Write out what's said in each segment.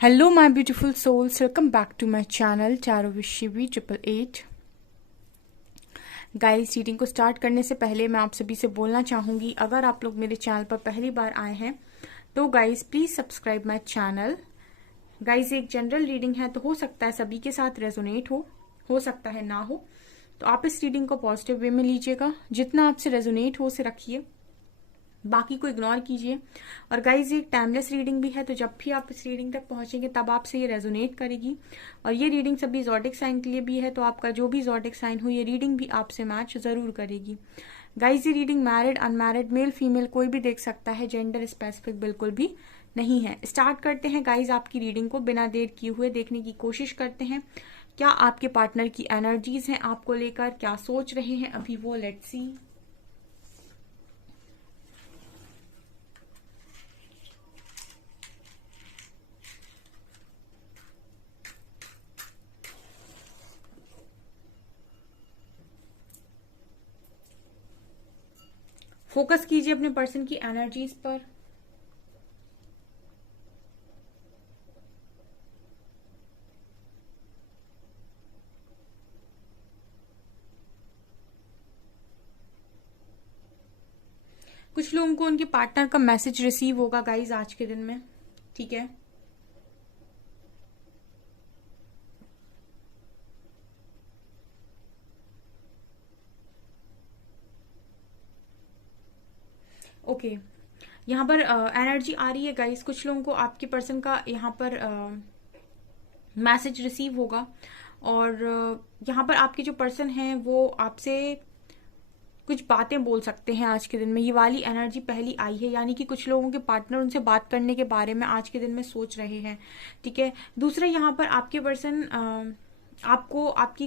Hello my beautiful souls, welcome back to my channel चारों विशिवी 888। Guys, reading को start करने से पहले मैं आप सभी से बोलना चाहूँगी, अगर आप लोग मेरे चैनल पर पहली बार आए हैं तो guys please subscribe my channel. Guys, एक जनरल रीडिंग है तो हो सकता है सभी के साथ रेजोनेट हो सकता है ना हो, तो आप इस रीडिंग को पॉजिटिव वे में लीजिएगा। जितना आपसे रेजोनेट हो उसे रखिए, बाकी को इग्नोर कीजिए। और गाइज, ये एक टाइमलेस रीडिंग भी है, तो जब भी आप इस रीडिंग तक पहुंचेंगे तब आपसे ये रेजोनेट करेगी। और ये रीडिंग सभी ज़ोडिक साइन के लिए भी है, तो आपका जो भी ज़ोडिक साइन हो ये रीडिंग भी आपसे मैच जरूर करेगी। गाइज, ये reading married unmarried male female कोई भी देख सकता है, जेंडर स्पेसिफिक बिल्कुल भी नहीं है। स्टार्ट करते हैं गाइज आपकी रीडिंग को, बिना देर किए हुए देखने की कोशिश करते हैं क्या आपके पार्टनर की एनर्जीज हैं आपको लेकर, क्या सोच रहे हैं अभी वो। Let's see. फोकस कीजिए अपने पर्सन की एनर्जीज पर। कुछ लोगों को उनके पार्टनर का मैसेज रिसीव होगा गाइज आज के दिन में, ठीक है। ओके, यहाँ पर एनर्जी आ रही है गाइज, कुछ लोगों को आपके पर्सन का यहाँ पर मैसेज रिसीव होगा। और यहाँ पर आपके जो पर्सन हैं वो आपसे कुछ बातें बोल सकते हैं आज के दिन में। ये वाली एनर्जी पहली आई है, यानी कि कुछ लोगों के पार्टनर उनसे बात करने के बारे में आज के दिन में सोच रहे हैं, ठीक है। दूसरा, यहाँ पर आपके पर्सन आपको आपकी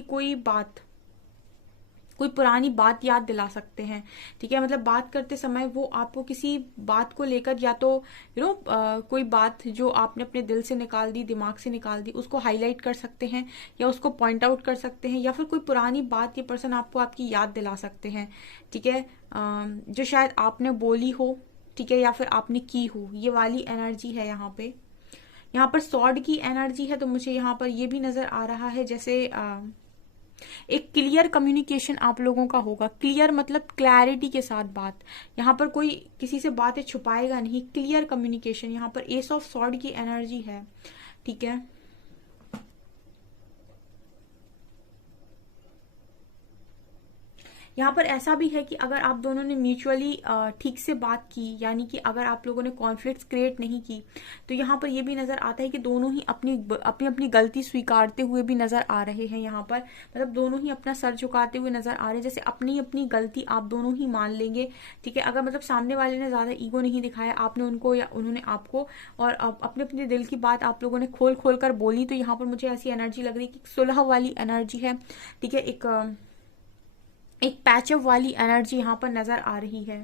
कोई पुरानी बात याद दिला सकते हैं, ठीक है। मतलब बात करते समय वो आपको किसी बात को लेकर, या तो कोई बात जो आपने अपने दिल से निकाल दी, दिमाग से निकाल दी, उसको हाईलाइट कर सकते हैं या उसको पॉइंट आउट कर सकते हैं, या फिर कोई पुरानी बात ये पर्सन आपको आपकी याद दिला सकते हैं, ठीक है, जो शायद आपने बोली हो, ठीक है, या फिर आपने की हो। ये वाली एनर्जी है यहाँ पे। यहाँ पर सॉर्ड की एनर्जी है, तो मुझे यहाँ पर ये भी नजर आ रहा है जैसे एक क्लियर कम्युनिकेशन आप लोगों का होगा। क्लियर मतलब क्लैरिटी के साथ बात, यहाँ पर कोई किसी से बातें छुपाएगा नहीं, क्लियर कम्युनिकेशन। यहाँ पर एस ऑफ सॉर्ड की एनर्जी है, ठीक है। यहाँ पर ऐसा भी है कि अगर आप दोनों ने म्यूचुअली ठीक से बात की, यानी कि अगर आप लोगों ने कॉन्फ्लिक्ट्स क्रिएट नहीं की, तो यहाँ पर ये भी नजर आता है कि दोनों ही अपनी अपनी अपनी गलती स्वीकारते हुए भी नजर आ रहे हैं। यहाँ पर मतलब दोनों ही अपना सर झुकाते हुए नजर आ रहे हैं, जैसे अपनी अपनी गलती आप दोनों ही मान लेंगे, ठीक है। अगर मतलब सामने वाले ने ज्यादा ईगो नहीं दिखाया, आपने उनको या उन्होंने आपको, और अपने अपने दिल की बात आप लोगों ने खोल खोल कर बोली, तो यहाँ पर मुझे ऐसी एनर्जी लग रही है कि सुलह वाली एनर्जी है, ठीक है। एक पैचअप वाली एनर्जी यहाँ पर नजर आ रही है।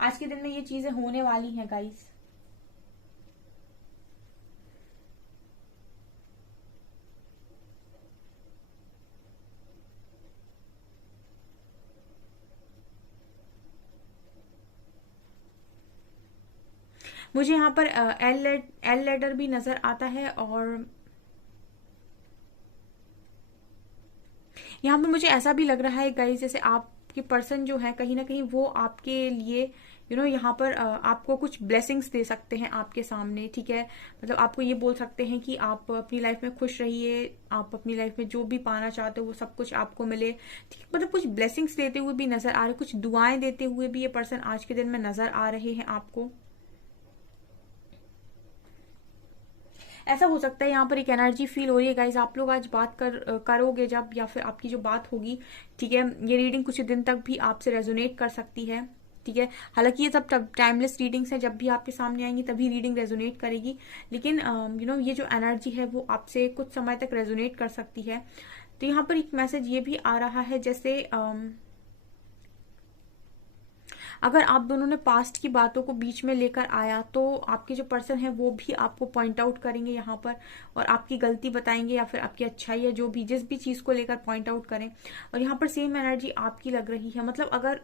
आज के दिन में ये चीजें होने वाली हैं गाइस। मुझे यहाँ पर एल लेटर भी नजर आता है, और यहाँ पे मुझे ऐसा भी लग रहा है गाइस जैसे आपके पर्सन जो है कहीं ना कहीं वो आपके लिए यहाँ पर आपको कुछ ब्लेसिंग्स दे सकते हैं आपके सामने, ठीक है। मतलब आपको ये बोल सकते हैं कि आप अपनी लाइफ में खुश रहिए, आप अपनी लाइफ में जो भी पाना चाहते हो वो सब कुछ आपको मिले, ठीक है। मतलब कुछ ब्लेसिंग्स देते हुए भी नजर आ रहे, कुछ दुआएं देते हुए भी ये पर्सन आज के दिन में नजर आ रहे हैं आपको। ऐसा हो सकता है यहाँ पर एक एनर्जी फील हो रही है गाइज, आप लोग आज बात करोगे जब, या फिर आपकी जो बात होगी, ठीक है। ये रीडिंग कुछ दिन तक भी आपसे रेजोनेट कर सकती है, ठीक है। हालांकि ये सब टाइमलेस रीडिंग्स है, जब भी आपके सामने आएंगी तभी रीडिंग रेजोनेट करेगी, लेकिन ये जो एनर्जी है वो आपसे कुछ समय तक रेजोनेट कर सकती है। तो यहाँ पर एक मैसेज ये भी आ रहा है जैसे अगर आप दोनों ने पास्ट की बातों को बीच में लेकर आया, तो आपके जो पर्सन है वो भी आपको पॉइंट आउट करेंगे यहाँ पर, और आपकी गलती बताएंगे या फिर आपकी अच्छाई या जो भी जिस भी चीज को लेकर पॉइंट आउट करें। और यहाँ पर सेम एनर्जी आपकी लग रही है, मतलब अगर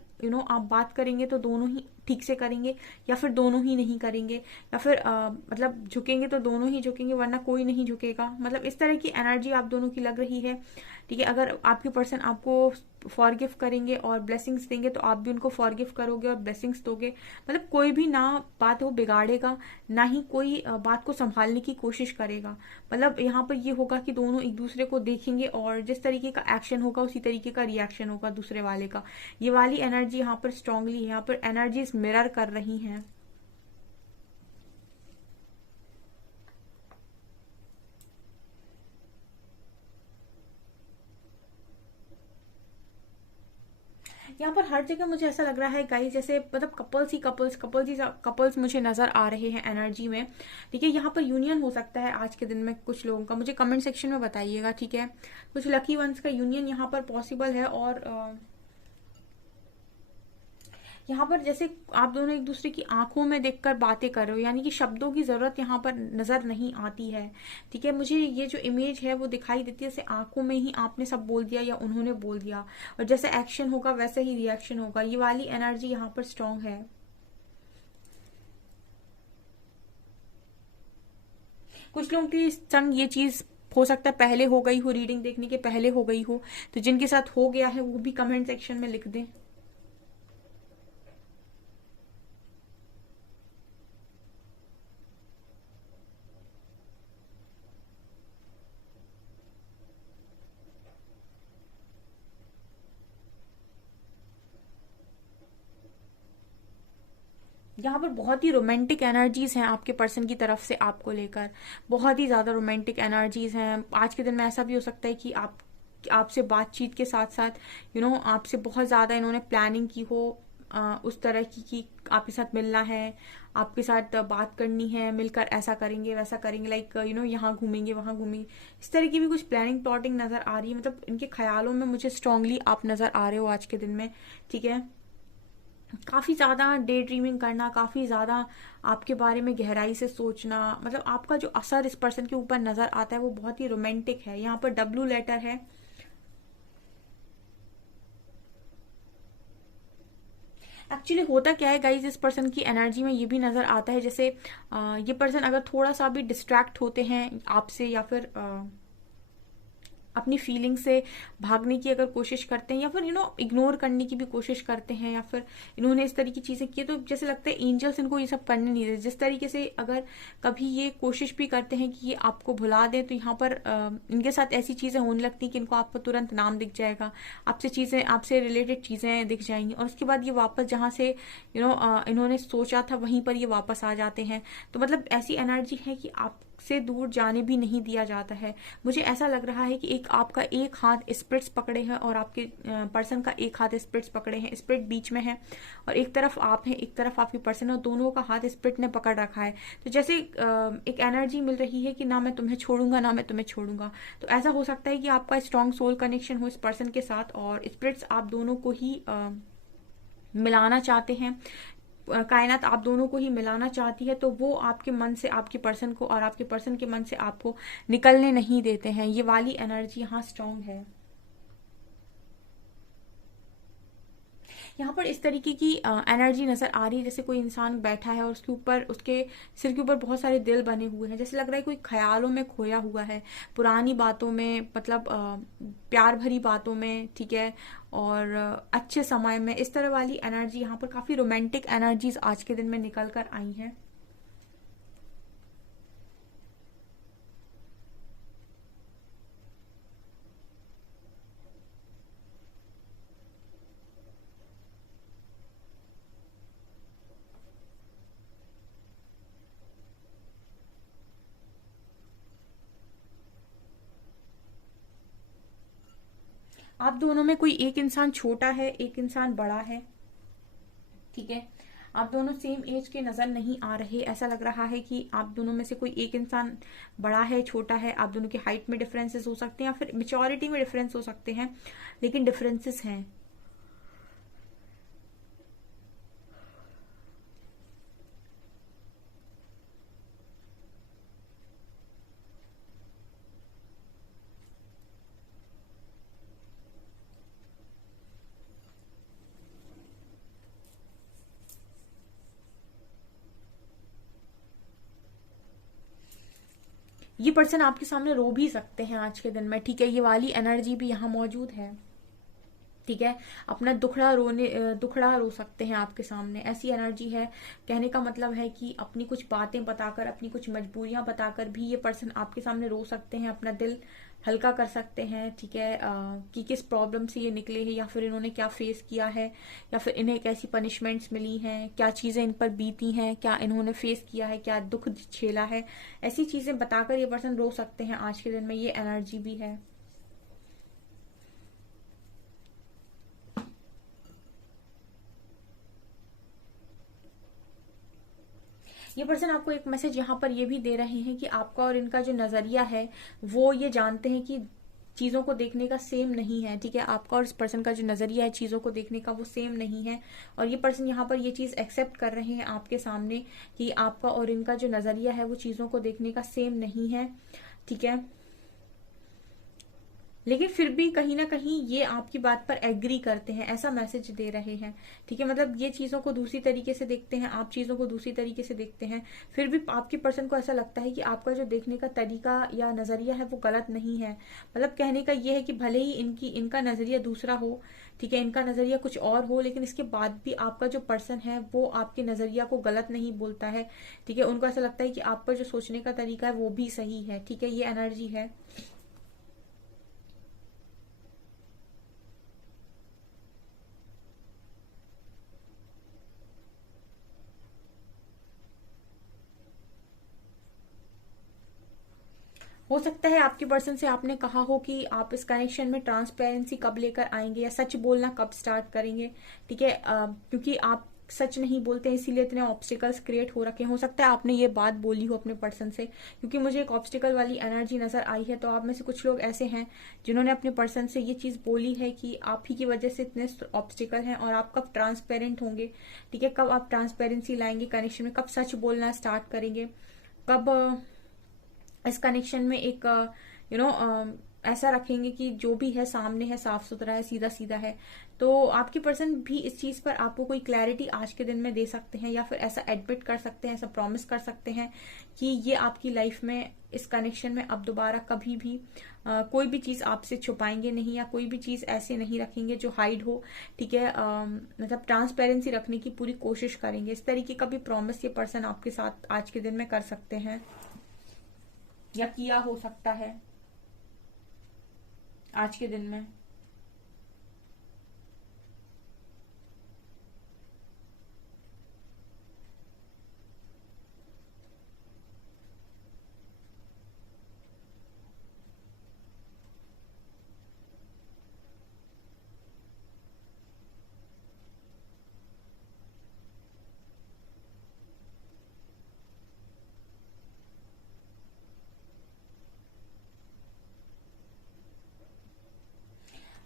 आप बात करेंगे तो दोनों ही ठीक से करेंगे, या फिर दोनों ही नहीं करेंगे, या फिर मतलब झुकेंगे तो दोनों ही झुकेंगे वरना कोई नहीं झुकेगा। मतलब इस तरह की एनर्जी आप दोनों की लग रही है, ठीक है। अगर आपके पर्सन आपको फॉरगिव करेंगे और ब्लेसिंग्स देंगे तो आप भी उनको फॉरगिव करोगे और ब्लेसिंग्स दोगे। मतलब कोई भी ना बात वो बिगाड़ेगा, ना ही कोई बात को संभालने की कोशिश करेगा। मतलब यहाँ पर ये होगा कि दोनों एक दूसरे को देखेंगे और जिस तरीके का एक्शन होगा उसी तरीके का रिएक्शन होगा दूसरे वाले का। ये वाली एनर्जी यहाँ पर स्ट्रांगली है, यहाँ पर एनर्जीज मिरर कर रही हैं। यहाँ पर हर जगह मुझे ऐसा लग रहा है गाइस, जैसे मतलब कपल्स मुझे नजर आ रहे हैं एनर्जी में, ठीक है। यहाँ पर यूनियन हो सकता है आज के दिन में कुछ लोगों का, मुझे कमेंट सेक्शन में बताइएगा, ठीक है। कुछ लकी वंस का यूनियन यहाँ पर पॉसिबल है। और यहाँ पर जैसे आप दोनों एक दूसरे की आंखों में देखकर बातें कर रहे हो, यानी कि शब्दों की जरूरत यहाँ पर नजर नहीं आती है, ठीक है। मुझे ये जो इमेज है वो दिखाई देती है, जैसे आंखों में ही आपने सब बोल दिया या उन्होंने बोल दिया, और जैसे एक्शन होगा वैसे ही रिएक्शन होगा। ये वाली एनर्जी यहाँ पर स्ट्रांग है। कुछ लोगों की संग ये चीज हो सकता है पहले हो गई हो, रीडिंग देखने के पहले हो गई हो, तो जिनके साथ हो गया है वो भी कमेंट सेक्शन में लिख दें। यहाँ पर बहुत ही रोमांटिक एनर्जीज हैं आपके पर्सन की तरफ से आपको लेकर, बहुत ही ज्यादा रोमांटिक एनर्जीज हैं। आज के दिन में ऐसा भी हो सकता है कि आपसे बातचीत के साथ साथ आपसे बहुत ज्यादा इन्होंने प्लानिंग की हो, उस तरह की कि आपके साथ मिलना है, आपके साथ बात करनी है, मिलकर ऐसा करेंगे वैसा करेंगे, लाइक यहाँ घूमेंगे वहां घूमेंगे, इस तरह की भी कुछ प्लानिंग प्लॉटिंग नजर आ रही है। मतलब इनके ख्यालों में मुझे स्ट्रांगली आप नजर आ रहे हो आज के दिन में, ठीक है। काफी ज्यादा डे ड्रीमिंग करना, काफी ज्यादा आपके बारे में गहराई से सोचना, मतलब आपका जो असर इस पर्सन के ऊपर नजर आता है वो बहुत ही रोमांटिक है। यहाँ पर डब्ल्यू लेटर है। एक्चुअली होता क्या है गाइज, इस पर्सन की एनर्जी में ये भी नजर आता है, जैसे ये पर्सन अगर थोड़ा सा भी डिस्ट्रैक्ट होते हैं आपसे, या फिर अपनी फीलिंग से भागने की अगर कोशिश करते हैं, या फिर इग्नोर करने की भी कोशिश करते हैं, या फिर इन्होंने इस तरह की चीजें की, तो जैसे लगता है एंजल्स इनको ये सब करने नहीं देते। जिस तरीके से अगर कभी ये कोशिश भी करते हैं कि ये आपको भुला दें, तो यहाँ पर इनके साथ ऐसी चीजें होने लगती हैं कि इनको आपको तुरंत नाम दिख जाएगा, आपसे रिलेटेड चीजें दिख जाएंगी, और उसके बाद ये वापस जहां से इन्होंने सोचा था वहीं पर ये वापस आ जाते हैं। तो मतलब ऐसी एनर्जी है कि आपसे दूर जाने भी नहीं दिया जाता है। मुझे ऐसा लग रहा है कि एक आपका एक हाथ स्पिरिट्स पकड़े हैं और आपके पर्सन का एक हाथ स्पिरिट्स पकड़े हैं, स्पिरिट बीच में है और एक तरफ आप हैं, एक तरफ आपके पर्सन है, और दोनों का हाथ स्पिरिट ने पकड़ रखा है। तो जैसे एक एनर्जी मिल रही है कि ना मैं तुम्हें छोड़ूंगा ना मैं तुम्हें छोड़ूंगा। तो ऐसा हो सकता है कि आपका स्ट्रॉन्ग सोल कनेक्शन हो इस पर्सन के साथ, और स्पिरिट्स आप दोनों को ही मिलाना चाहते हैं, कायनात आप दोनों को ही मिलाना चाहती है, तो वो आपके मन से आपके पर्सन को और आपके पर्सन के मन से आपको निकलने नहीं देते हैं। ये वाली एनर्जी यहाँ स्ट्रांग है। यहाँ पर इस तरीके की एनर्जी नजर आ रही है, जैसे कोई इंसान बैठा है और उसके ऊपर, उसके सिर के ऊपर बहुत सारे दिल बने हुए हैं, जैसे लग रहा है कोई ख्यालों में खोया हुआ है, पुरानी बातों में, मतलब प्यार भरी बातों में, ठीक है, और अच्छे समय में। इस तरह वाली एनर्जी यहाँ पर, काफी रोमांटिक एनर्जीज आज के दिन में निकल कर आई हैं। आप दोनों में कोई एक इंसान छोटा है, एक इंसान बड़ा है, ठीक है। आप दोनों सेम एज के नजर नहीं आ रहे, ऐसा लग रहा है कि आप दोनों में से कोई एक इंसान बड़ा है, छोटा है। आप दोनों की हाइट में डिफरेंसेस हो सकते हैं, या फिर मेच्योरिटी में डिफरेंस हो सकते हैं, लेकिन डिफरेंसेस हैं। ये पर्सन आपके सामने रो भी सकते हैं आज के दिन में, ठीक है, ये वाली एनर्जी भी यहाँ मौजूद है, ठीक है। अपना दुखड़ा रो सकते हैं आपके सामने, ऐसी एनर्जी है। कहने का मतलब है कि अपनी कुछ बातें बताकर, अपनी कुछ मजबूरियां बताकर भी ये पर्सन आपके सामने रो सकते हैं, अपना दिल हल्का कर सकते हैं, ठीक है। कि किस प्रॉब्लम से ये निकले हैं, या फिर इन्होंने क्या फेस किया है, या फिर इन्हें कैसी पनिशमेंट्स मिली हैं, क्या चीजें इन पर बीती हैं, क्या इन्होंने फेस किया है, क्या दुख झेला है, ऐसी चीजें बताकर ये पर्सन रो सकते हैं आज के दिन में। ये एनर्जी भी है। ये पर्सन आपको एक मैसेज यहाँ पर ये भी दे रहे हैं कि आपका और इनका जो नजरिया है वो ये जानते हैं कि चीजों को देखने का सेम नहीं है, ठीक है। आपका और इस पर्सन का जो नजरिया है चीजों को देखने का वो सेम नहीं है, और ये पर्सन यहाँ पर ये चीज एक्सेप्ट कर रहे हैं आपके सामने कि आपका और इनका जो नजरिया है वो चीजों को देखने का सेम नहीं है, ठीक है। लेकिन फिर भी कहीं ना कहीं ये आपकी बात पर एग्री करते हैं, ऐसा मैसेज दे रहे हैं, ठीक है। मतलब ये चीजों को दूसरी तरीके से देखते हैं, आप चीजों को दूसरी तरीके से देखते हैं, फिर भी आपके पर्सन को ऐसा लगता है कि आपका जो देखने का तरीका या नजरिया है वो गलत नहीं है। मतलब कहने का ये है कि भले ही इनका नजरिया दूसरा हो, ठीक है, इनका नजरिया कुछ और हो, लेकिन इसके बाद भी आपका जो पर्सन है वो आपके नजरिया को गलत नहीं बोलता है, ठीक है। उनको ऐसा लगता है कि आपका जो सोचने का तरीका है वो भी सही है, ठीक है। ये एनर्जी है। हो सकता है आपके पर्सन से आपने कहा हो कि आप इस कनेक्शन में ट्रांसपेरेंसी कब लेकर आएंगे या सच बोलना कब स्टार्ट करेंगे, ठीक है। क्योंकि आप सच नहीं बोलते इसीलिए इतने ऑब्स्टिकल्स क्रिएट हो रखे हैं। हो सकता है आपने ये बात बोली हो अपने पर्सन से, क्योंकि मुझे एक ऑब्स्टिकल वाली एनर्जी नजर आई है। तो आप में से कुछ लोग ऐसे हैं जिन्होंने अपने पर्सन से ये चीज बोली है कि आप ही की वजह से इतने ऑब्स्टिकल हैं, और आप कब ट्रांसपेरेंट होंगे, ठीक है, कब आप ट्रांसपेरेंसी लाएंगे कनेक्शन में, कब सच बोलना स्टार्ट करेंगे, कब इस कनेक्शन में एक ऐसा रखेंगे कि जो भी है सामने है, साफ सुथरा है, सीधा सीधा है। तो आपके पर्सन भी इस चीज पर आपको कोई क्लैरिटी आज के दिन में दे सकते हैं, या फिर ऐसा एडमिट कर सकते हैं, ऐसा प्रॉमिस कर सकते हैं कि ये आपकी लाइफ में इस कनेक्शन में अब दोबारा कभी भी कोई भी चीज आपसे छुपाएंगे नहीं, या कोई भी चीज ऐसे नहीं रखेंगे जो हाइड हो, ठीक है। मतलब ट्रांसपेरेंसी रखने की पूरी कोशिश करेंगे। इस तरीके का भी प्रॉमिस ये पर्सन आपके साथ आज के दिन में कर सकते हैं, या किया हो सकता है आज के दिन में।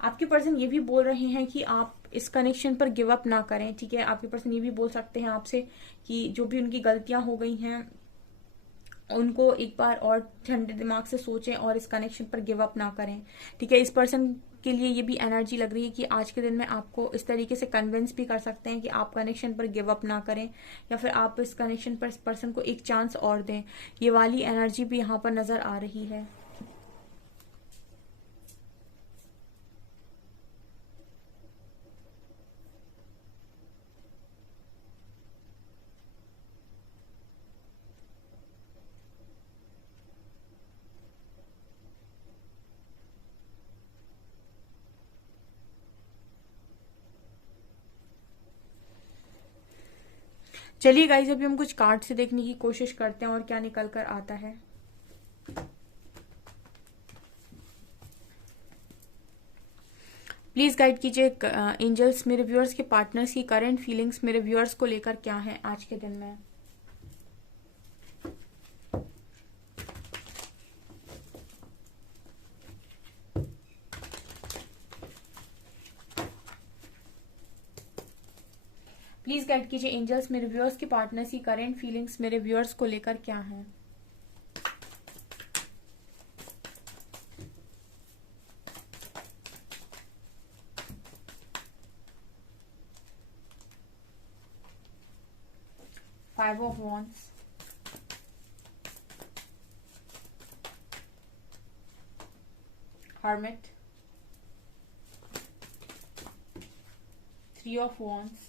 आपके पर्सन ये भी बोल रहे हैं कि आप इस कनेक्शन पर गिव अप ना करें, ठीक है। आपके पर्सन ये भी बोल सकते हैं आपसे कि जो भी उनकी गलतियां हो गई हैं उनको एक बार और ठंडे दिमाग से सोचें और इस कनेक्शन पर गिव अप ना करें, ठीक है। इस पर्सन के लिए ये भी एनर्जी लग रही है कि आज के दिन में आपको इस तरीके से कन्विंस भी कर सकते हैं कि आप कनेक्शन पर गिव अप ना करें, या फिर आप इस कनेक्शन पर इस पर्सन को एक चांस और दें। ये वाली एनर्जी भी यहाँ पर नजर आ रही है। चलिए गाइस, अभी हम कुछ कार्ड से देखने की कोशिश करते हैं और क्या निकल कर आता है। प्लीज गाइड कीजिए एंजल्स, मेरे व्यूअर्स के पार्टनर्स की करंट फीलिंग्स मेरे व्यूअर्स को लेकर क्या है आज के दिन में। प्लीज गाइड कीजिए एंजल्स, मेरे व्यूअर्स के पार्टनर्स की करंट फीलिंग्स मेरे व्यूअर्स को लेकर क्या है। Five of wands, Hermit, Three of Wands,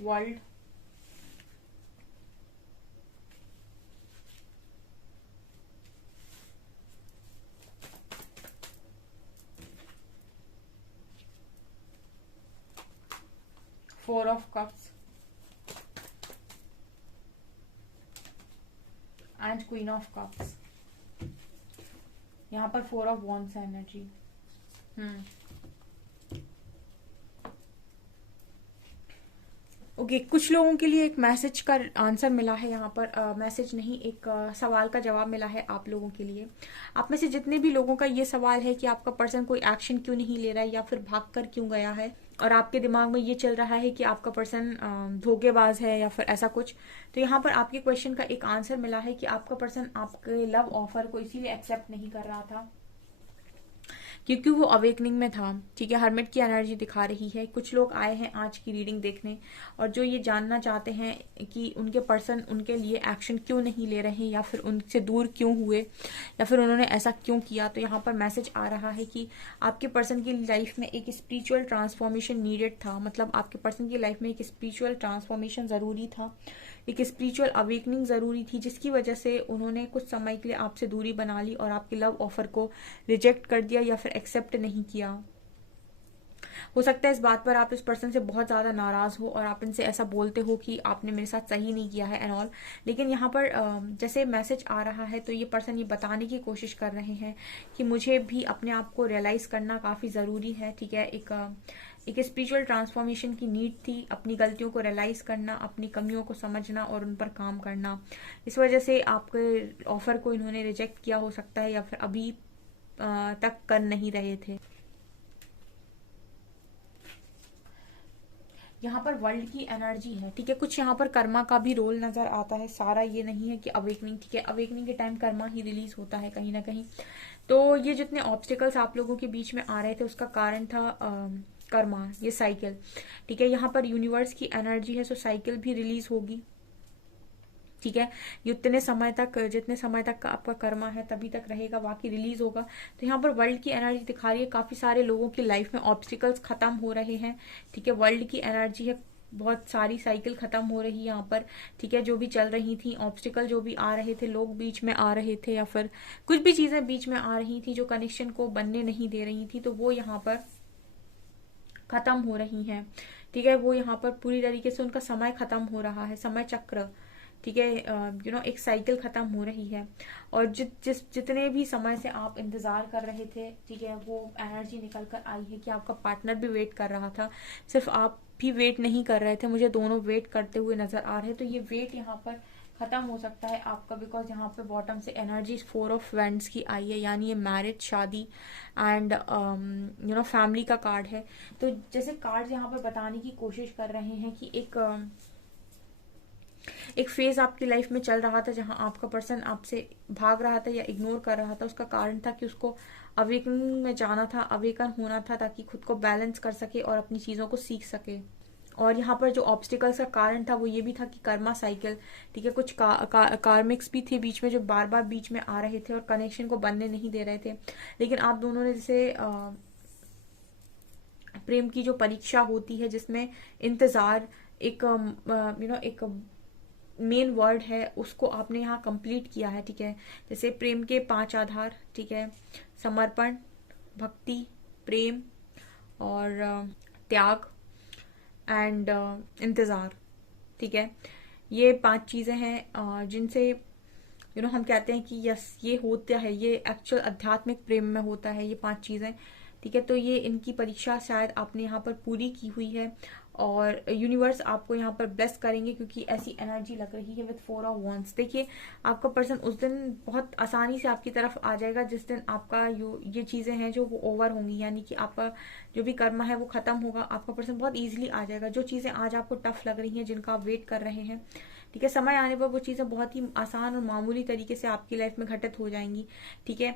World, Four of Cups and Queen of Cups. यहाँ पर Four of Wands energy. Okay, कुछ लोगों के लिए एक मैसेज का आंसर मिला है यहाँ पर, मैसेज नहीं, एक सवाल का जवाब मिला है आप लोगों के लिए। आप में से जितने भी लोगों का ये सवाल है कि आपका पर्सन कोई एक्शन क्यों नहीं ले रहा है या फिर भाग कर क्यों गया है, और आपके दिमाग में ये चल रहा है कि आपका पर्सन धोखेबाज है या फिर ऐसा कुछ, तो यहाँ पर आपके क्वेश्चन का एक आंसर मिला है कि आपका पर्सन आपके लव ऑफर को इसीलिए एक्सेप्ट नहीं कर रहा था क्योंकि वो अवेकनिंग में था। ठीक है, हर्मिट की एनर्जी दिखा रही है। कुछ लोग आए हैं आज की रीडिंग देखने और जो ये जानना चाहते हैं कि उनके पर्सन उनके लिए एक्शन क्यों नहीं ले रहे या फिर उनसे दूर क्यों हुए या फिर उन्होंने ऐसा क्यों किया। तो यहाँ पर मैसेज आ रहा है कि आपके पर्सन की लाइफ में एक स्पिरिचुअल ट्रांसफॉर्मेशन नीडेड था, मतलब आपके पर्सन की लाइफ में एक स्पिरिचुअल ट्रांसफॉर्मेशन जरूरी था, एक स्पिरिचुअल अवेकनिंग जरूरी थी, जिसकी वजह से उन्होंने कुछ समय के लिए आपसे दूरी बना ली और आपके लव ऑफर को रिजेक्ट कर दिया या फिर एक्सेप्ट नहीं किया। हो सकता है इस बात पर आप इस पर्सन से बहुत ज्यादा नाराज हो और आप इनसे ऐसा बोलते हो कि आपने मेरे साथ सही नहीं किया है एंड ऑल, लेकिन यहाँ पर जैसे मैसेज आ रहा है तो ये पर्सन ये बताने की कोशिश कर रहे हैं कि मुझे भी अपने आप को रियलाइज करना काफी जरूरी है। ठीक है, एक स्पिरिचुअल ट्रांसफॉर्मेशन की नीड थी, अपनी गलतियों को रियलाइज करना, अपनी कमियों को समझना और उन पर काम करना। इस वजह से आपके ऑफर को इन्होंने रिजेक्ट किया हो सकता है या फिर अभी तक कर नहीं रहे थे। यहाँ पर वर्ल्ड की एनर्जी है। ठीक है, कुछ यहाँ पर कर्मा का भी रोल नजर आता है, सारा ये नहीं है कि अवेकनिंग। ठीक है, अवेकनिंग के टाइम कर्मा ही रिलीज होता है कहीं ना कहीं। तो ये जितने ऑब्स्टिकल्स आप लोगों के बीच में आ रहे थे उसका कारण था कर्मा, ये साइकिल। ठीक है, यहाँ पर यूनिवर्स की एनर्जी है, सो साइकिल भी रिलीज होगी। ठीक है, जितने समय तक का आपका कर्मा है तभी तक रहेगा, बाकी रिलीज होगा। तो यहाँ पर वर्ल्ड की एनर्जी दिखा रही है, काफी सारे लोगों की लाइफ में ऑब्स्टिकल्स खत्म हो रहे हैं। ठीक है, वर्ल्ड की एनर्जी है, बहुत सारी साइकिल खत्म हो रही है यहाँ पर। ठीक है, जो भी चल रही थी ऑब्स्टिकल, जो भी आ रहे थे, लोग बीच में आ रहे थे या फिर कुछ भी चीजें बीच में आ रही थी जो कनेक्शन को बनने नहीं दे रही थी, तो वो यहाँ पर खत्म हो रही हैं। ठीक है, वो यहाँ पर पूरी तरीके से उनका समय खत्म हो रहा है, समय चक्र। ठीक है, एक साइकिल खत्म हो रही है और जितने भी समय से आप इंतजार कर रहे थे, ठीक है, वो एनर्जी निकल कर आई है कि आपका पार्टनर भी वेट कर रहा था, सिर्फ आप भी वेट नहीं कर रहे थे, मुझे दोनों वेट करते हुए नजर आ रहे हैं। तो ये वेट यहाँ पर खत्म हो सकता है आपका, बिकॉज यहाँ पे बॉटम से एनर्जी फोर ऑफ वेंड्स की आई है, यानी ये मैरिज, शादी एंड फैमिली का कार्ड है। तो जैसे कार्ड यहाँ पर बताने की कोशिश कर रहे हैं कि एक फेज आपकी लाइफ में चल रहा था जहां आपका पर्सन आपसे भाग रहा था या इग्नोर कर रहा था। उसका कारण था कि उसको अवेकनिंग में जाना था, अवेकन होना था, ताकि खुद को बैलेंस कर सके और अपनी चीजों को सीख सके। और यहाँ पर जो ऑब्स्टिकल्स का कारण था वो ये भी था कि कर्मा साइकिल। ठीक है, कुछ कार्मिक्स भी थे बीच में जो बार बार बीच में आ रहे थे और कनेक्शन को बनने नहीं दे रहे थे। लेकिन आप दोनों ने जैसे प्रेम की जो परीक्षा होती है जिसमें इंतजार एक एक मेन वर्ड है, उसको आपने यहाँ कंप्लीट किया है। ठीक है, जैसे प्रेम के 5 आधार, ठीक है, समर्पण, भक्ति, प्रेम और त्याग एंड इंतजार। ठीक है, ये 5 चीजें हैं जिनसे हम कहते हैं कि यस ये होता है, ये एक्चुअल आध्यात्मिक प्रेम में होता है, ये 5 चीजें। ठीक है, तो ये इनकी परीक्षा शायद आपने यहाँ पर पूरी की हुई है और यूनिवर्स आपको यहाँ पर ब्लेस करेंगे क्योंकि ऐसी एनर्जी लग रही है विद 4 ऑफ wands। देखिए, आपका पर्सन उस दिन बहुत आसानी से आपकी तरफ आ जाएगा जिस दिन आपका ये चीजें हैं जो वो ओवर होंगी, यानी कि आपका जो भी कर्म है वो खत्म होगा। आपका पर्सन बहुत इजीली आ जाएगा। जो चीजें आज आपको टफ लग रही हैं, जिनका आप वेट कर रहे हैं, ठीक है, समय आने पर वो चीजें बहुत ही आसान और मामूली तरीके से आपकी लाइफ में घटित हो जाएंगी। ठीक है,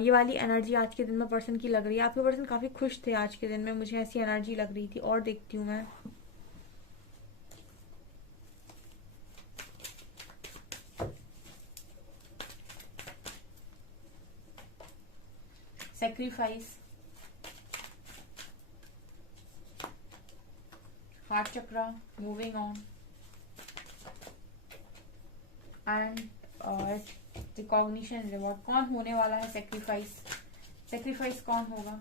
ये वाली एनर्जी आज के दिन में पर्सन की लग रही है। आपके पर्सन काफी खुश थे आज के दिन में, मुझे ऐसी एनर्जी लग रही थी। और देखती हूँ मैं, sacrifice, heart chakra, moving on, and recognition, reward. कौन होने वाला है सेक्रीफाइस? सेक्रीफाइस कौन होगा?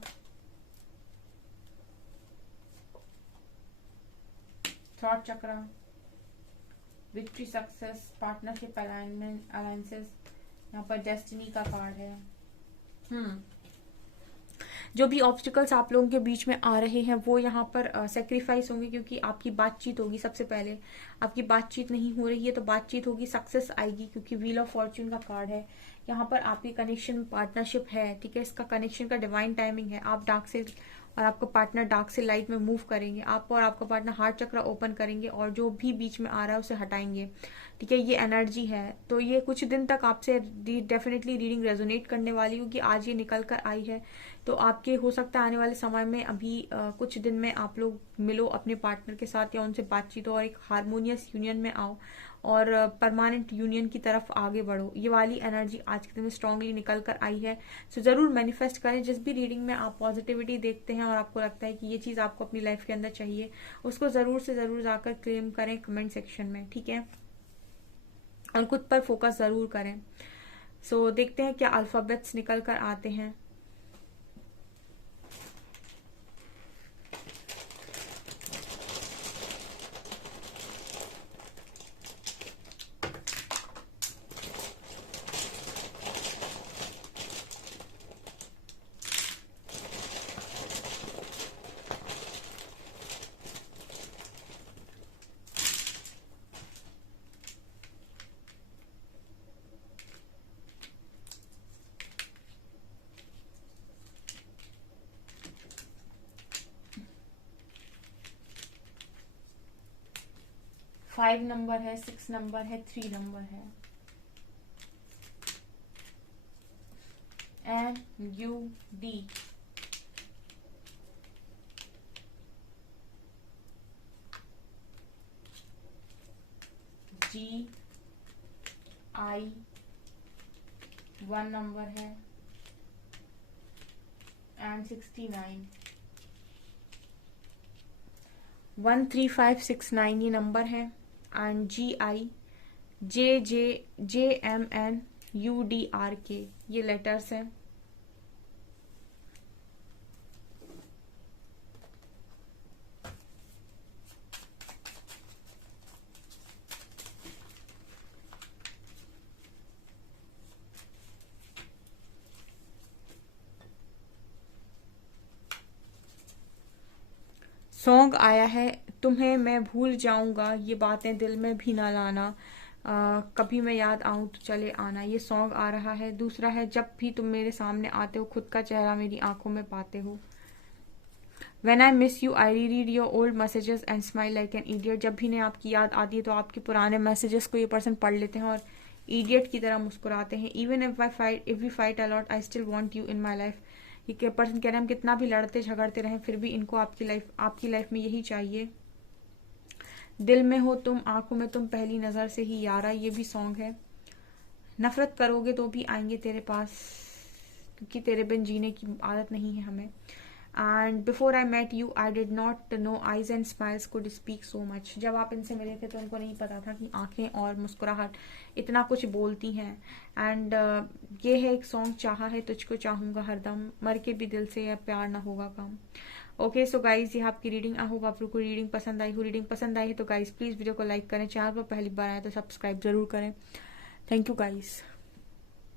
Thought chakra, victory, success, partnership, alignment, alliances. यहाँ पर डेस्टिनी का कार्ड है। जो भी ऑब्स्टिकल्स आप लोगों के बीच में आ रहे हैं वो यहाँ पर सेक्रीफाइस होंगे, क्योंकि आपकी बातचीत होगी। सबसे पहले आपकी बातचीत नहीं हो रही है तो बातचीत होगी, सक्सेस आएगी, क्योंकि व्हील ऑफ फॉर्च्यून का कार्ड है। यहाँ पर आपकी कनेक्शन पार्टनरशिप है, ठीक है। इसका कनेक्शन का डिवाइन टाइमिंग है। आप डार्क से और आपका पार्टनर डार्क से लाइट में मूव करेंगे। आप और आपका पार्टनर हार्ट चक्र ओपन करेंगे और जो भी बीच में आ रहा है उसे हटाएंगे, ठीक है। ये एनर्जी है। तो ये कुछ दिन तक आपसे डेफिनेटली रीडिंग रेजोनेट करने वाली होगी। आज ये निकल कर आई है तो आपके हो सकता है आने वाले समय में अभी कुछ दिन में आप लोग मिलो अपने पार्टनर के साथ या उनसे बातचीत हो और एक हारमोनियस यूनियन में आओ और परमानेंट यूनियन की तरफ आगे बढ़ो। ये वाली एनर्जी आज के दिन में स्ट्रांगली निकल कर आई है। सो जरूर मैनिफेस्ट करें। जिस भी रीडिंग में आप पॉजिटिविटी देखते हैं और आपको लगता है कि ये चीज आपको अपनी लाइफ के अंदर चाहिए, उसको जरूर से जरूर जाकर क्लेम करें कमेंट सेक्शन में, ठीक है। और खुद पर फोकस जरूर करें। सो देखते हैं क्या अल्फाबेट्स निकल कर आते हैं। फाइव नंबर है, 6 नंबर है, 3 नंबर है। NUD, GI 1 नंबर है, एंड 69। 13569 ये नंबर है, एंड GI JJJMNUDRK ये लेटर्स हैं। सॉन्ग आया है, तुम्हें मैं भूल जाऊंगा, ये बातें दिल में भी ना लाना, कभी मैं याद आऊं तो चले आना, ये सॉन्ग आ रहा है। दूसरा है, जब भी तुम मेरे सामने आते हो खुद का चेहरा मेरी आंखों में पाते हो। When I miss you, I reread your old messages and smile like an idiot। जब भी इन्हें आपकी याद आती है तो आपके पुराने मैसेजेस को ये पर्सन पढ़ लेते हैं और इडियट की तरह मुस्कुराते हैं। Even if we fight a lot, I still want you in my life। ये पर्सन कह रहे हैं हम कितना भी लड़ते झगड़ते रहें फिर भी इनको आपकी लाइफ में यही चाहिए। दिल में हो तुम, आंखों में तुम, पहली नजर से ही यारा, ये भी सॉन्ग है। नफरत करोगे तो भी आएंगे तेरे पास, क्योंकि तेरे बिन जीने की आदत नहीं है हमें। And before I met you I did not know eyes and smiles could speak so much. जब आप इनसे मिले थे तो उनको नहीं पता था कि आंखें और मुस्कुराहट इतना कुछ बोलती हैं। एंड ये है एक सॉन्ग, चाहा है तुझको चाहूंगा हरदम, मर के भी दिल से या प्यार ना होगा कम। ओके सो गाइज ये आपकी रीडिंग। आई होप आप लोग को रीडिंग पसंद आई हो। रीडिंग पसंद आई है तो गाइज प्लीज वीडियो को लाइक करें, चैनल पर पहली बार आए तो सब्सक्राइब जरूर करें। Thank you guys.